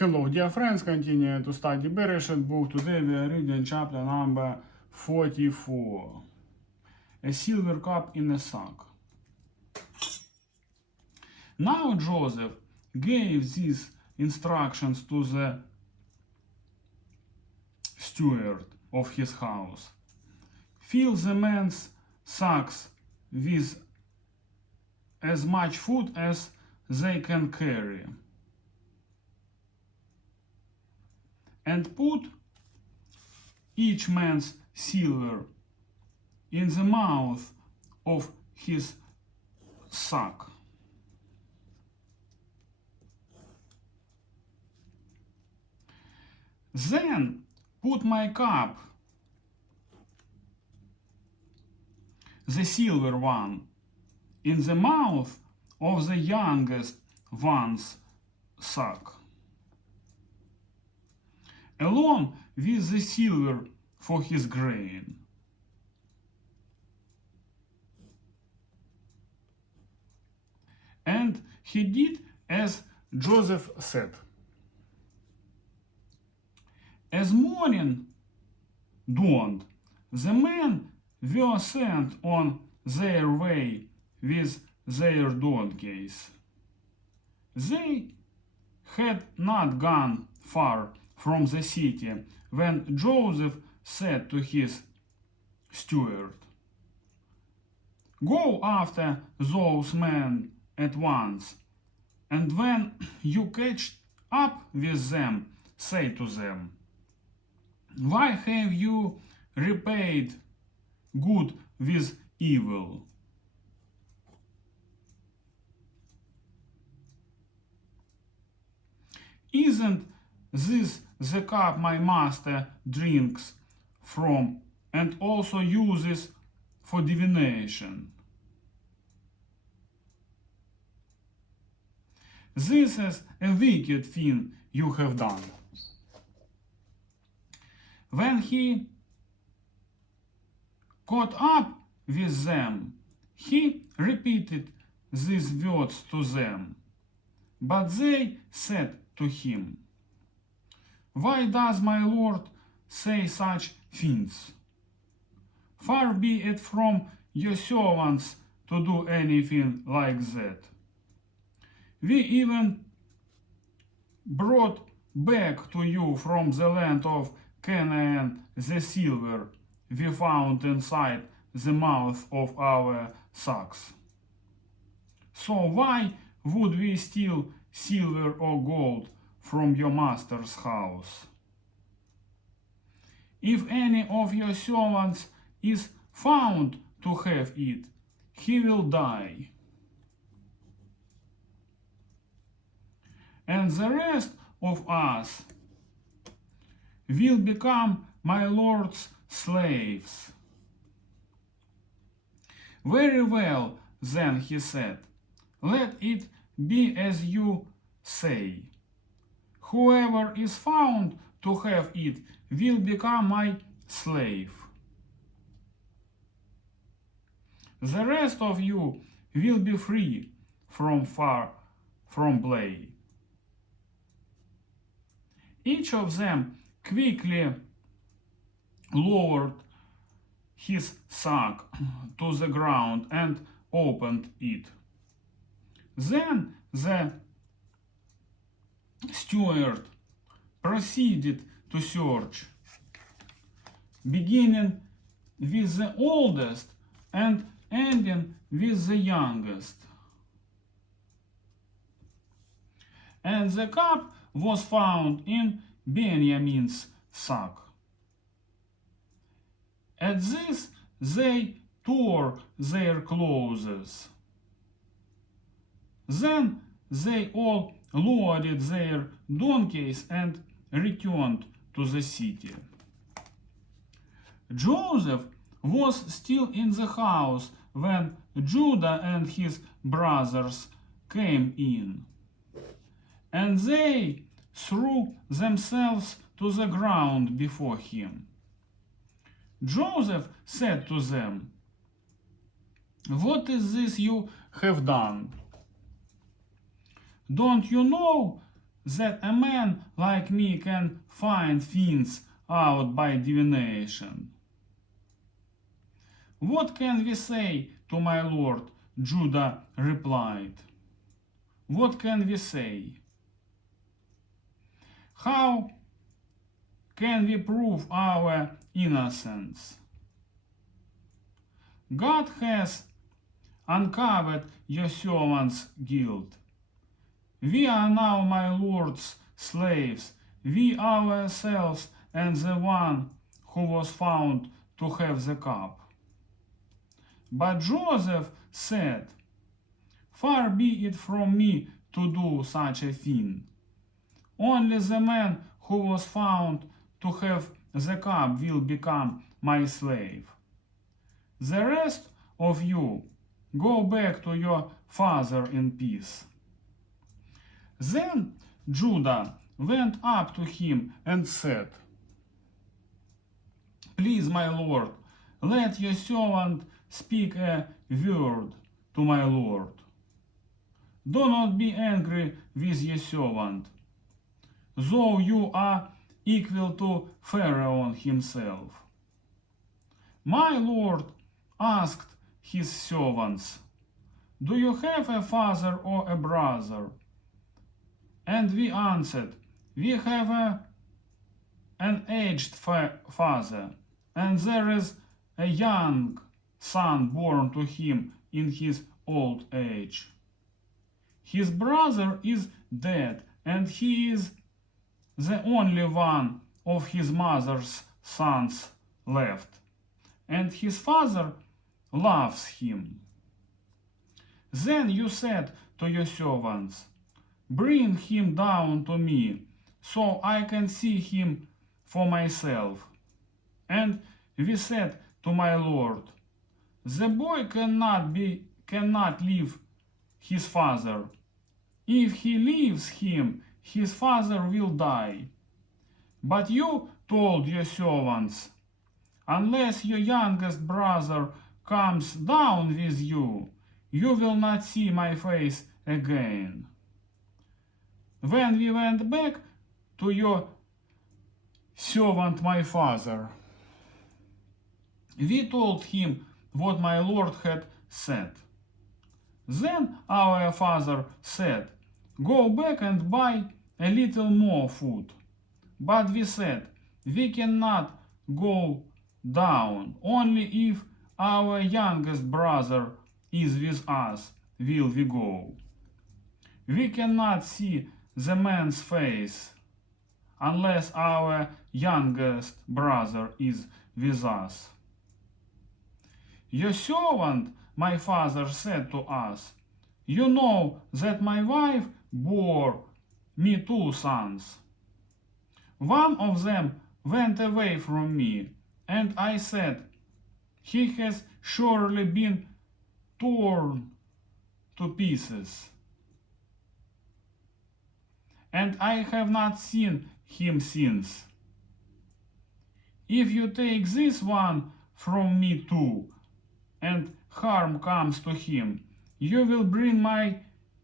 Hello, dear friends, continue to study Bereshit book. Today we are reading chapter number 44. A silver cup in a sack. Now Joseph gave these instructions to the steward of his house. Fill the men's sacks with as much food as they can carry, and put each man's silver in the mouth of his sack. Then put my cup, the silver one, in the mouth of the youngest one's sack, along with the silver for his grain. And he did as Joseph said. As morning dawned, the men were sent on their way with their donkeys. They had not gone far from the city when Joseph said to his steward, "Go after those men at once, and when you catch up with them, say to them, 'Why have you repaid good with evil?' Isn't this the cup my master drinks from and also uses for divination? This is a wicked thing you have done." When he caught up with them, he repeated these words to them. But they said to him, "Why does my Lord say such things? Far be it from your servants to do anything like that. We even brought back to you from the land of Canaan the silver we found inside the mouth of our sacks. So why would we steal silver or gold from your master's house? If any of your servants is found to have it, he will die. And the rest of us will become my Lord's slaves." "Very well, then," he said, "let it be as you say. Whoever is found to have it will become my slave. The rest of you will be free from play." Each of them quickly lowered his sack to the ground and opened it. Then the steward proceeded to search, beginning with the oldest and ending with the youngest. And the cup was found in Benjamin's sack. At this they tore their clothes. Then they all loaded their donkeys and returned to the city. Joseph was still in the house when Judah and his brothers came in, and they threw themselves to the ground before him. Joseph said to them, "What is this you have done? Don't you know that a man like me can find things out by divination. What can we say to my lord? Judah replied. What can we say? How can we prove our innocence? God has uncovered your servant's guilt. We are now my lord's slaves, we ourselves and the one who was found to have the cup. But Joseph said, Far be it from me to do such a thing. Only the man who was found to have the cup will become my slave. The rest of you go back to your father in peace. Then Judah went up to him and said, Please, my lord, let your servant speak a word to my lord. Do not be angry with your servant, though you are equal to Pharaoh himself. My lord asked his servants, Do you have a father or a brother? And we answered, We have an aged father, and there is a young son born to him in his old age. His brother is dead, and he is the only one of his mother's sons left, and his father loves him. Then you said to your servants, Bring him down to me, so I can see him for myself. And we said to my lord, The boy cannot leave his father. If he leaves him, his father will die. But you told your servants, Unless your youngest brother comes down with you, you will not see my face again. When we went back to your servant my father, we told him what my lord had said. Then our father said, Go back and buy a little more food. But we said, We cannot go down. Only if our youngest brother is with us will we go. We cannot see the man's face unless our youngest brother is with us. Your servant, my father, said to us, You know that my wife bore me 2 sons. One of them went away from me, and I said, He has surely been torn to pieces, and I have not seen him since. If you take this one from me too, and harm comes to him, you will bring my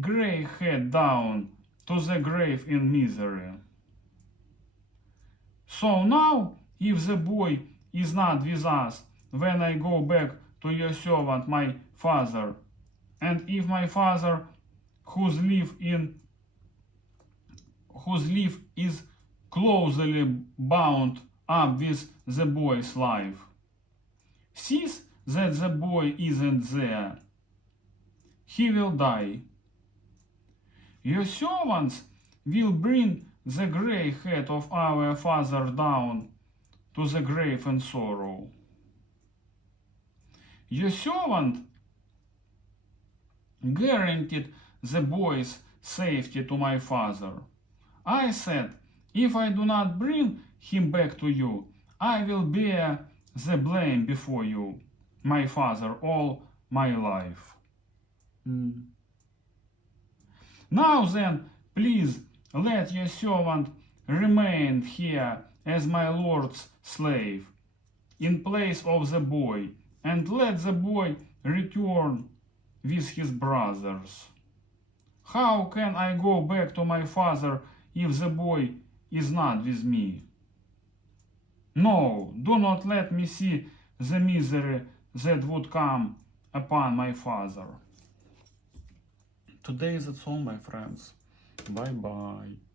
gray head down to the grave in misery. So now, if the boy is not with us when I go back to your servant my father, and if my father whose life is closely bound up with the boy's life, sees that the boy isn't there, he will die. Your servants will bring the gray head of our father down to the grave in sorrow. Your servant guaranteed the boy's safety to my father. I said, If I do not bring him back to you, I will bear the blame before you, my father, all my life. Now then, please let your servant remain here as my lord's slave, in place of the boy, and let the boy return with his brothers. How can I go back to my father if the boy is not with me. No, do not let me see the misery that would come upon my father. Today that's all, my friends. Bye bye.